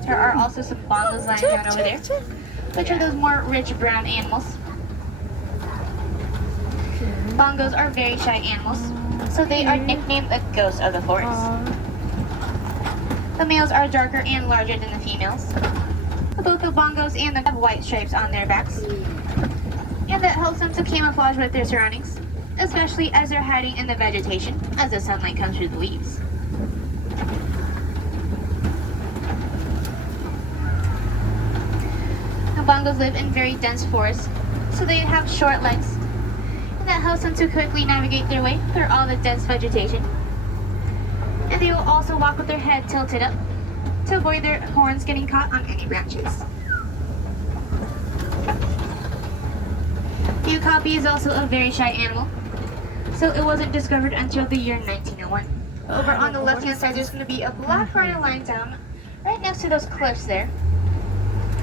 There are also some bongos lying down over there, which are those more rich brown animals. Bongos are very shy animals, so they are nicknamed the ghosts of the forest. The males are darker and larger than the females. Both the bongos and the have white stripes on their backs, and that helps them to camouflage with their surroundings, especially as they're hiding in the vegetation as the sunlight comes through the leaves. The bongos live in very dense forests, so they have short legs, and that helps them to quickly navigate their way through all the dense vegetation. And they will also walk with their head tilted up to avoid their horns getting caught on any branches. The okapi is also a very shy animal, so it wasn't discovered until the year 1901. Over on the left-hand side, there's going to be a black rhino lying down right next to those cliffs there.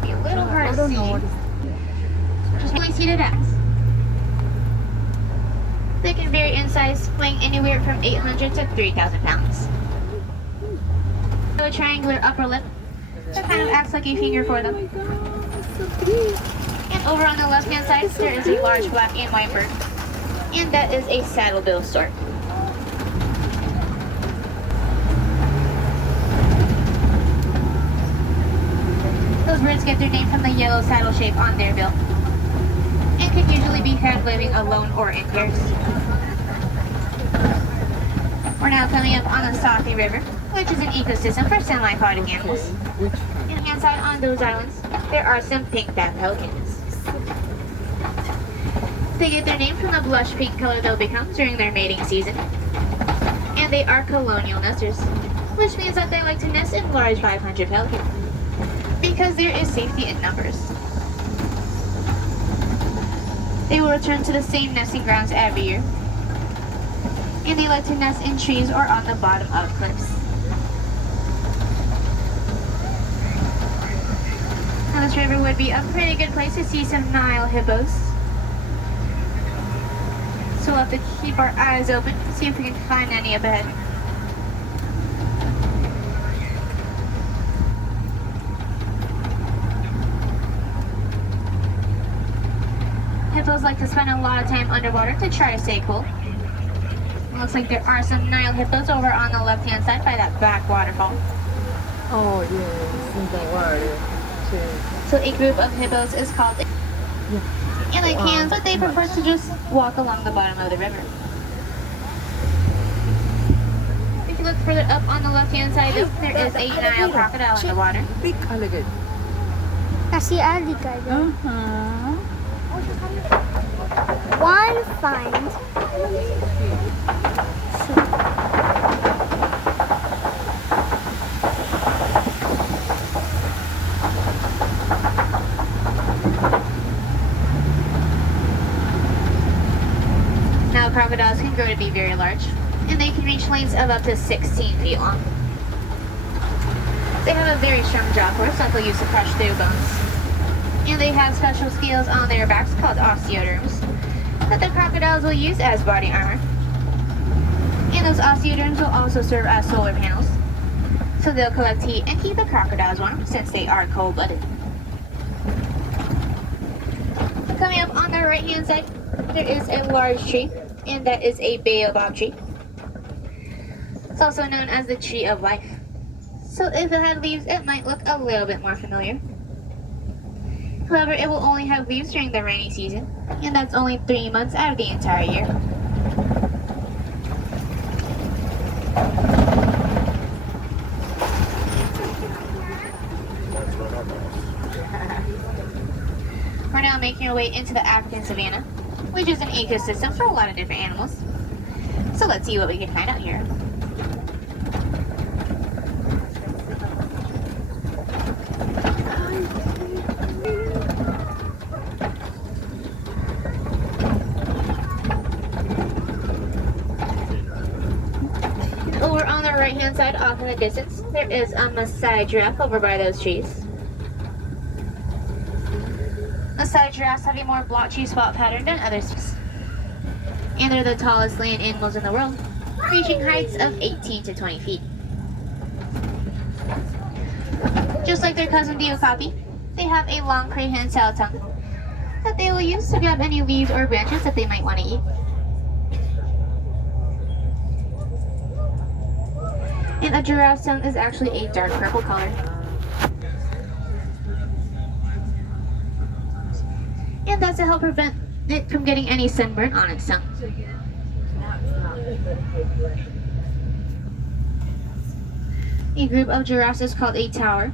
Be a little hard to see. Just really seated ass. They can vary in size, weighing anywhere from 800 to 3,000 pounds. A triangular upper lip that kind of acts like a finger for them. And over on the left-hand side, there is a large black and white bird, and that is a saddle-bill stork. Those birds get their name from the yellow saddle shape on their bill, and can usually be found living alone or in pairs. We're now coming up on the Safi River, which is an ecosystem for semi-aquatic animals. And inside on those islands, there are some pink-backed pelicans. They get their name from the blush pink color they'll become during their mating season. And they are colonial nesters, which means that they like to nest in large 500 pelicans, because there is safety in numbers. They will return to the same nesting grounds every year, and they like to nest in trees or on the bottom of cliffs. Now this river would be a pretty good place to see some Nile hippos. So we'll have to keep our eyes open to see if we can find any up ahead. Hippos like to spend a lot of time underwater to try to stay cool. Looks like there are some Nile hippos over on the left-hand side by that back waterfall. Oh, yes, in the water. So a group of hippos is called and they can, but they prefer to just walk along the bottom of the river. If you look further up on the left-hand side, there is a Nile crocodile in the water. Big alligator. Kasi alligator. One find. Now crocodiles can grow to be very large, and they can reach lengths of up to 16 feet long. They have a very strong jaw force that they'll use to crush through bones. And they have special scales on their backs called osteoderms that the crocodiles will use as body armor. And those osteoderms will also serve as solar panels, so they'll collect heat and keep the crocodiles warm since they are cold-blooded. Coming up on the right-hand side, there is a large tree, and that is a baobab tree. It's also known as the tree of life. So if it had leaves, it might look a little bit more familiar. However, it will only have leaves during the rainy season, and that's only 3 months out of the entire year. We're now making our way into the African savanna, which is an ecosystem for a lot of different animals. So let's see what we can find out here. Over on the right-hand side, off in the distance, there is a Maasai giraffe over by those trees. Maasai giraffes have a more blotchy spot pattern than other species, and they're the tallest land animals in the world, reaching heights of 18 to 20 feet. Just like their cousin the okapi, they have a long prehensile tongue that they will use to grab any leaves or branches that they might want to eat. And a giraffe's tongue is actually a dark purple color. And that's to help prevent it from getting any sunburn on its tongue. A group of giraffes is called a tower.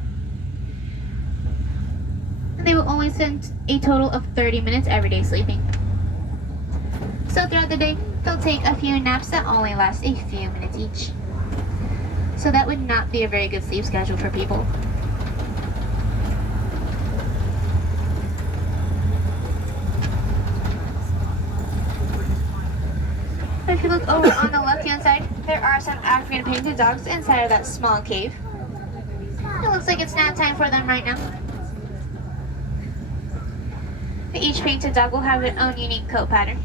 And they will only spend a total of 30 minutes every day sleeping. So throughout the day, they'll take a few naps that only last a few minutes each. So that would not be a very good sleep schedule for people. If you look over on the left-hand side, there are some African painted dogs inside of that small cave. It looks like it's nap time for them right now. Each painted dog will have their own unique coat pattern.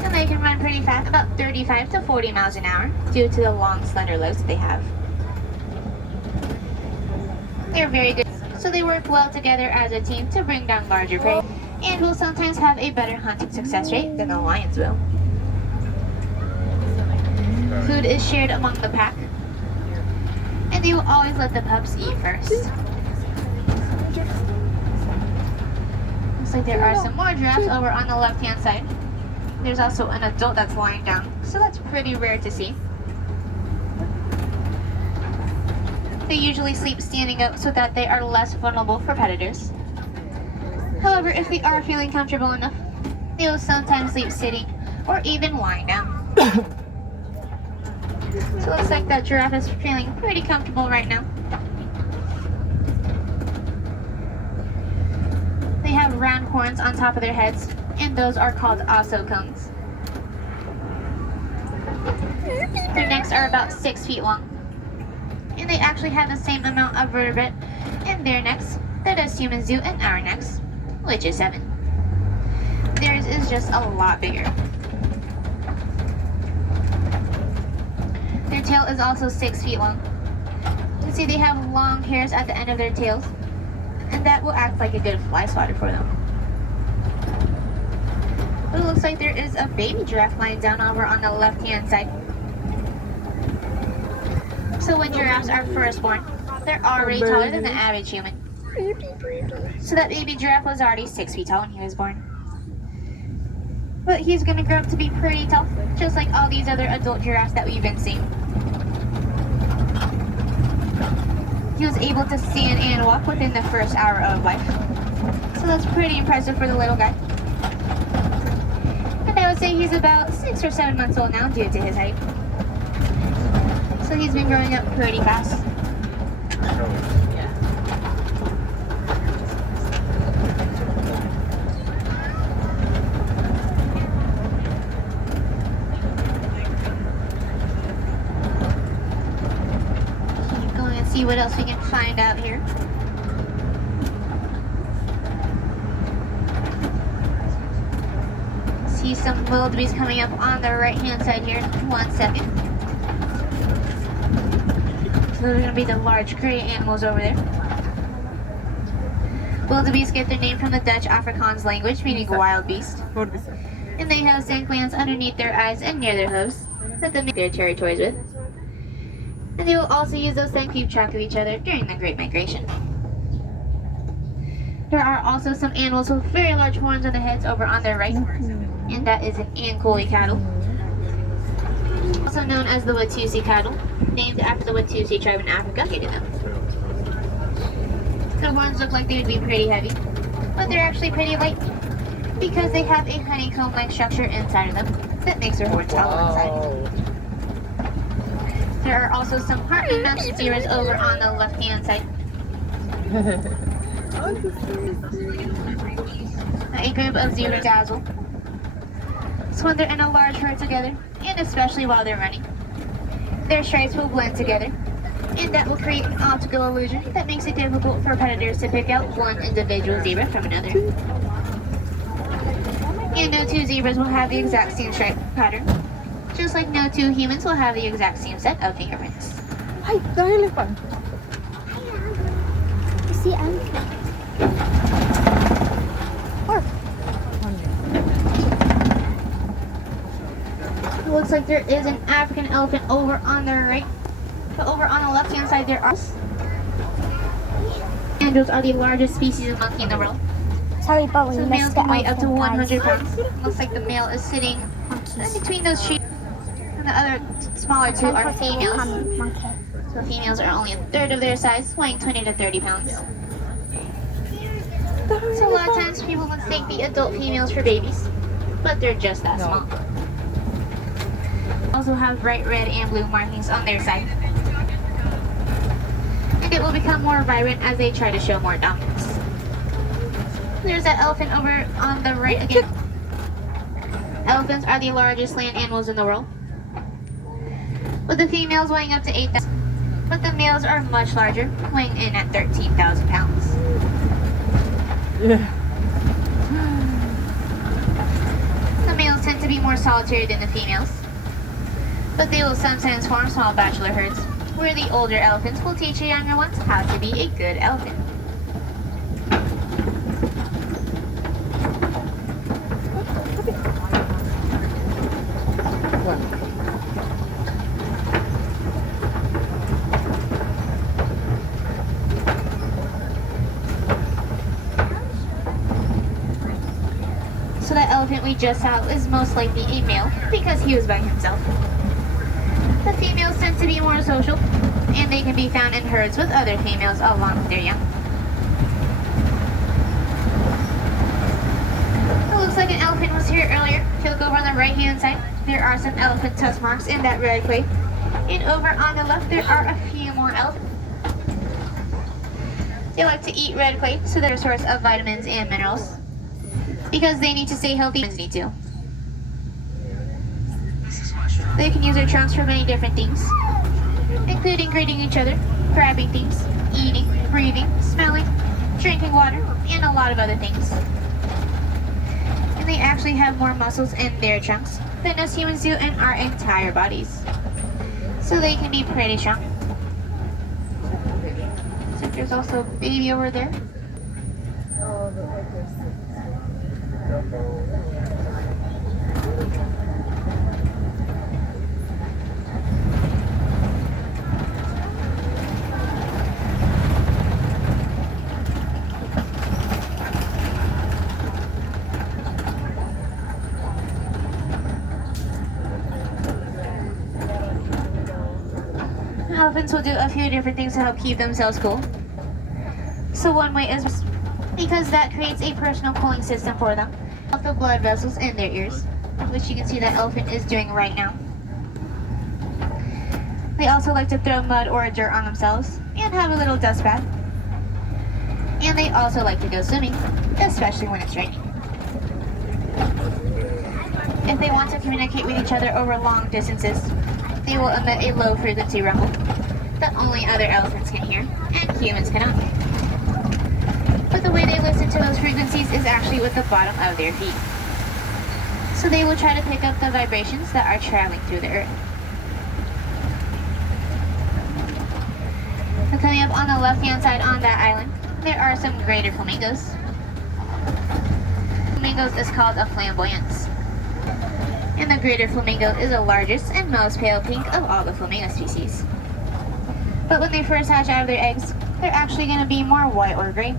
And they can run pretty fast, about 35 to 40 miles an hour, due to the long, slender legs that they have. They're very good, so they work well together as a team to bring down larger prey, and will sometimes have a better hunting success rate than the lions will. Food is shared among the pack, and they will always let the pups eat first. Looks like there are some more giraffes over on the left-hand side. There's also an adult that's lying down, so that's pretty rare to see. They usually sleep standing up so that they are less vulnerable for predators. However, if they are feeling comfortable enough, they will sometimes sleep sitting or even lying down. So it looks like that giraffe is feeling pretty comfortable right now. They have round horns on top of their heads, and those are called ossicones. Their necks are about 6 feet long, and they actually have the same amount of vertebrae in their necks that us humans do in our necks, which is 7. Theirs is just a lot bigger. Their tail is also 6 feet long. You can see they have long hairs at the end of their tails, and that will act like a good fly swatter for them. But it looks like there is a baby giraffe lying down over on the left-hand side. So when giraffes are first born, they're already taller than the average human. So that baby giraffe was already 6 feet tall when he was born. But he's gonna grow up to be pretty tall, just like all these other adult giraffes that we've been seeing. He was able to stand and walk within the first hour of life. So that's pretty impressive for the little guy. And I would say he's about 6 or 7 months old now due to his height. So he's been growing up pretty fast. Keep going and see what else we can find out here. See some wildebeest coming up on the right hand side here. 1 second. So those are going to be the large gray animals over there. Wildebeest get their name from the Dutch Afrikaans language, meaning wild beast. And they have sand glands underneath their eyes and near their hooves that they make their territories with. And they will also use those to keep track of each other during the Great Migration. There are also some animals with very large horns on their heads over on their right, and that is an Ankole cattle. Also known as the Watusi cattle, named after the Watusi tribe in Africa, hated them. Their horns look like they would be pretty heavy, but they're actually pretty light because they have a honeycomb-like structure inside of them that makes their horns hollow inside. There are also some heart-and-mouse zebras over on the left-hand side. A group of zebra dazzle. So when they're in a large herd together, and especially while they're running, their stripes will blend together, and that will create an optical illusion that makes it difficult for predators to pick out one individual zebra from another. And no two zebras will have the exact same stripe pattern, just like no two humans will have the exact same set of fingerprints. Ay, the elephant. Looks like there is an African elephant over on the right. But over on the left hand side there are Andros are the largest species of monkey in the world. Sorry, but we So the males missed the can weigh up to elephant, 100 guys. pounds. Looks like the male is sitting in between those sheep. And the other smaller two are females. Monkey. So females are only a third of their size, weighing 20 to 30 pounds. So a lot of times people mistake the adult females for babies, but they're just that small. Also have bright red and blue markings on their side. And it will become more vibrant as they try to show more dominance. There's that elephant over on the right again. Elephants are the largest land animals in the world, with the females weighing up to 8,000, but the males are much larger, weighing in at 13,000 pounds. Yeah. The males tend to be more solitary than the females, but they will sometimes form small bachelor herds, where the older elephants will teach the younger ones how to be a good elephant. So that elephant we just saw is most likely a male because he was by himself. The females tend to be more social, and they can be found in herds with other females along with their young. It looks like an elephant was here earlier. If you look over on the right hand side, there are some elephant tusk marks in that red clay. And over on the left, there are a few more elephants. They like to eat red clay, so they're a source of vitamins and minerals, because they need to stay healthy. Humans need to. They can use their trunks for many different things, including greeting each other, grabbing things, eating, breathing, smelling, drinking water, and a lot of other things. And they actually have more muscles in their trunks than us humans do in our entire bodies. So they can be pretty strong. So there's also a baby over there. Elephants will do a few different things to help keep themselves cool. So one way is because that creates a personal cooling system for them of the blood vessels in their ears, which you can see that elephant is doing right now. They also like to throw mud or dirt on themselves and have a little dust bath. And they also like to go swimming, especially when it's raining. If they want to communicate with each other over long distances, they will emit a low frequency rumble that only other elephants can hear and humans cannot. But the way they listen to those frequencies is actually with the bottom of their feet. So they will try to pick up the vibrations that are traveling through the earth. So coming up on the left-hand side on that island, there are some greater flamingos. Flamingos is called a flamboyance. And the greater flamingo is the largest and most pale pink of all the flamingo species. But when they first hatch out of their eggs, they're actually going to be more white or gray.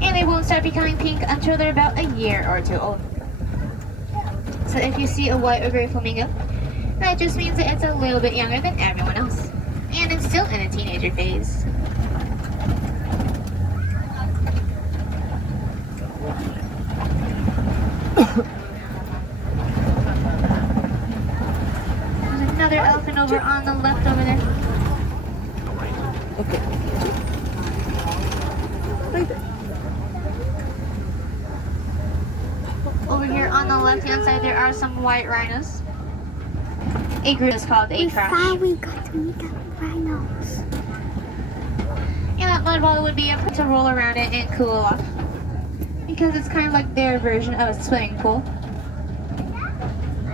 And they won't start becoming pink until they're about a year or two old. So if you see a white or gray flamingo, that just means that it's a little bit younger than everyone else. And it's still in the teenager phase. There's another elephant over on the left over there. Okay. Right there. Over here on the left-hand side, there are some white rhinos. A group is called a We crash. finally got to meet the rhinos. And that mud ball would be a to roll around it and cool off, because it's kind of like their version of a swimming pool.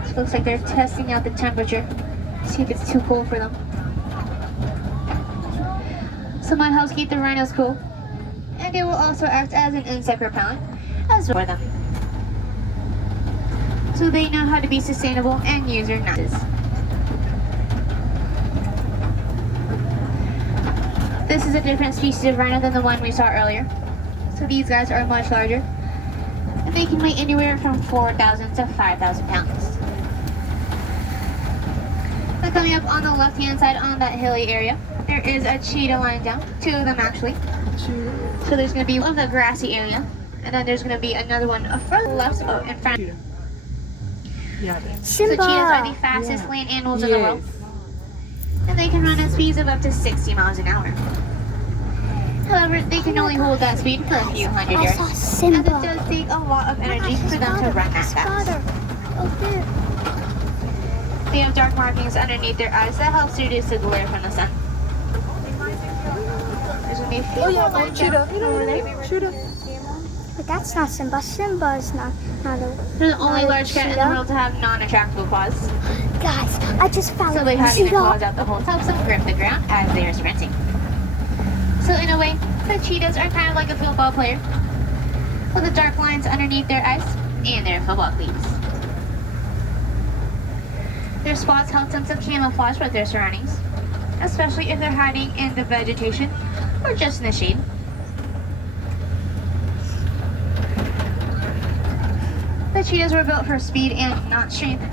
It looks like they're testing out the temperature, see if it's too cold for them. So mud helps keep the rhinos cool, and it will also act as an insect repellent as well for them. so they know how to be sustainable and use their nuts. This is a different species of rhino than the one we saw earlier. So these guys are much larger, and they can weigh anywhere from 4,000 to 5,000 pounds. So coming up on the left-hand side on that hilly area, there is a cheetah lying down, 2 of them actually. So there's going to be one of the grassy area, and then there's going to be another one further left in front. Yeah. So cheetahs are the fastest land animals in the world, and they can run at speeds of up to 60 miles an hour. However, they can only hold that speed for a few hundred yards, as it does take a lot of energy for them to run that fast. They have dark markings underneath their eyes that helps reduce the glare from the sun. There's going to be a few more lines down over there. But that's not Simba. Simba is not a... They're the only large cat in the world to have non-retractable claws. Guys, I just found So they have their cheetah. claws out the whole helps them grip the ground as they are sprinting. So in a way, the cheetahs are kind of like a football player, with the dark lines underneath their eyes and their football cleats. Their spots help them to camouflage with their surroundings, especially if they're hiding in the vegetation or just in the shade. The cheetahs were built for speed and not strength.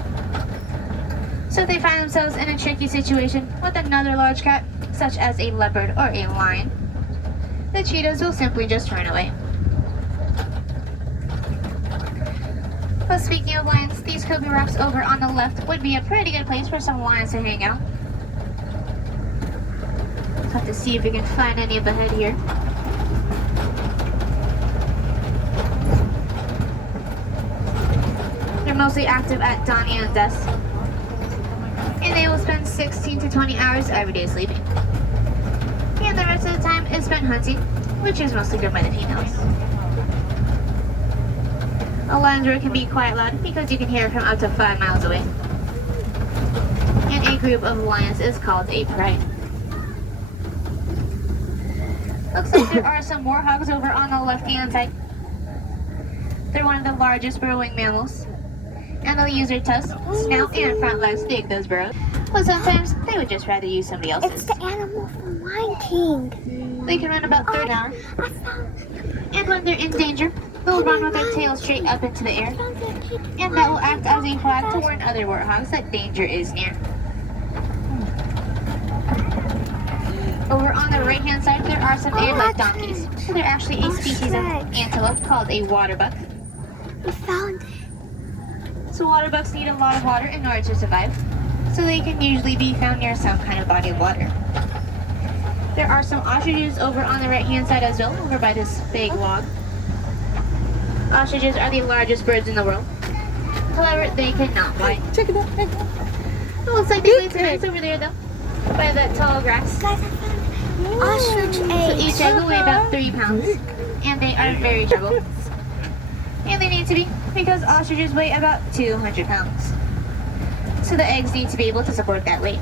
So if they find themselves in a tricky situation with another large cat, such as a leopard or a lion, the cheetahs will simply just run away. But speaking of lions, these Kobe rocks over on the left would be a pretty good place for some lions to hang out. Have to see if we can find any up ahead here. They're mostly active at dawn and dusk, and they will spend 16 to 20 hours every day sleeping. And the rest of the time is spent hunting, which is mostly done by the females. A lion's roar can be quite loud because you can hear it from up to 5 miles away. And a group of lions is called a pride. Looks like there are some warthogs over on the left-hand side. They're one of the largest burrowing mammals, and they'll use their tusks, snout, and front legs to dig those burrows. But sometimes they would just rather use somebody It's else's. the animal from Lion King. They can run about 30 an hour, and when they're in danger, they'll run with their tail straight up into the air, and that will act as a flag to warn other warthogs that danger is near. Over on the right-hand side, there are some air-like donkeys. So they're actually a species of antelope called a waterbuck. We found it. So waterbucks need a lot of water in order to survive, so they can usually be found near some kind of body of water. There are some ostriches over on the right-hand side as well, over by this big log. Ostriches are the largest birds in the world. However, they cannot fly. Check it out. Hey. It looks like they lay some eggs over there, though, by that tall grass. Guys, I found ostrich So eggs. each egg will weigh about 3 pounds, and they are very durable. And they need to be, because ostriches weigh about 200 pounds. So the eggs need to be able to support that weight.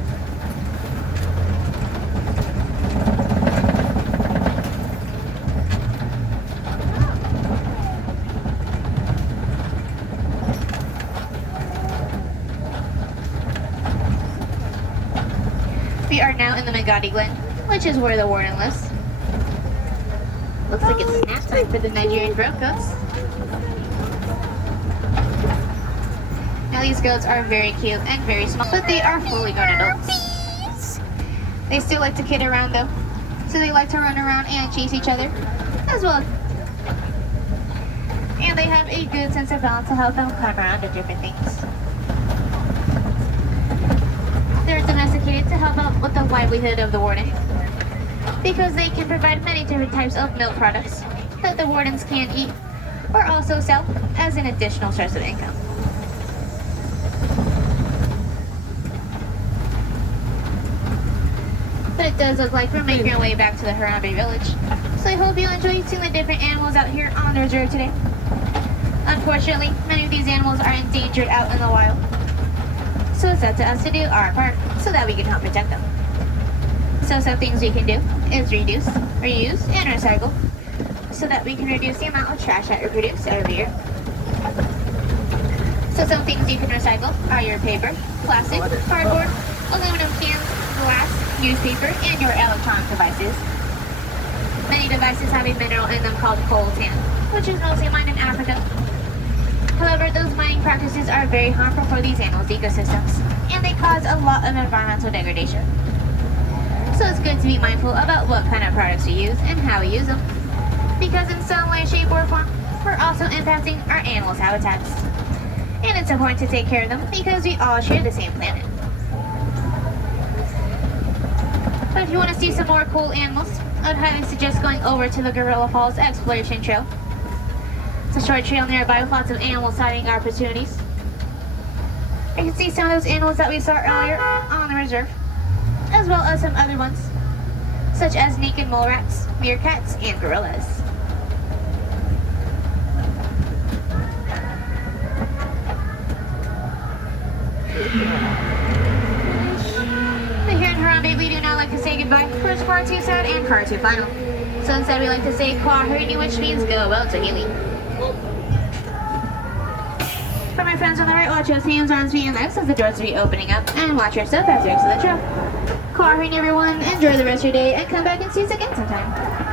We are now in the Magadi Glen, which is where the warden lives. Looks like it's nap time for the Nigerian broke goats. Now these goats are very cute and very small, but they are fully grown adults. They still like to kid around though, so they like to run around and chase each other, as well. And they have a good sense of balance to help them climb around to different things. They're domesticated to help out with the livelihood of the warden, because they can provide many different types of milk products that the wardens can eat or also sell as an additional source of income. But it does look like we're making our way back to the Harambe village, so I hope you enjoyed seeing the different animals out here on the reserve today. Unfortunately, many of these animals are endangered out in the wild, so it's up to us to do our part so that we can help protect them. So some things we can do is reduce, reuse, and recycle so that we can reduce the amount of trash that we produce every year. So some things you can recycle are your paper, plastic, cardboard, aluminum cans, glass, newspaper, and your electronic devices. Many devices have a mineral in them called coltan, which is mostly mined in Africa. However, those mining practices are very harmful for these animals' ecosystems, and they cause a lot of environmental degradation. So it's good to be mindful about what kind of products we use and how we use them, because in some way, shape, or form, we're also impacting our animals' habitats. And it's important to take care of them because we all share the same planet. But if you want to see some more cool animals, I'd highly suggest going over to the Gorilla Falls Exploration Trail. It's a short trail nearby with lots of animal sighting opportunities. You can see some of those animals that we saw earlier on the reserve, as well as some other ones, such as naked mole rats, meerkats, and gorillas. But here in Harambe, we do not like to say goodbye, for it's far too sad and far too final. So instead we like to say Kwaheri, which means go well to Healy. For my friends on the right, watch those hands, arms, feet, and legs as the doors will be opening up, and watch your step as you exit the trail. Kwaheri, everyone, enjoy the rest of your day, and come back and see us again sometime.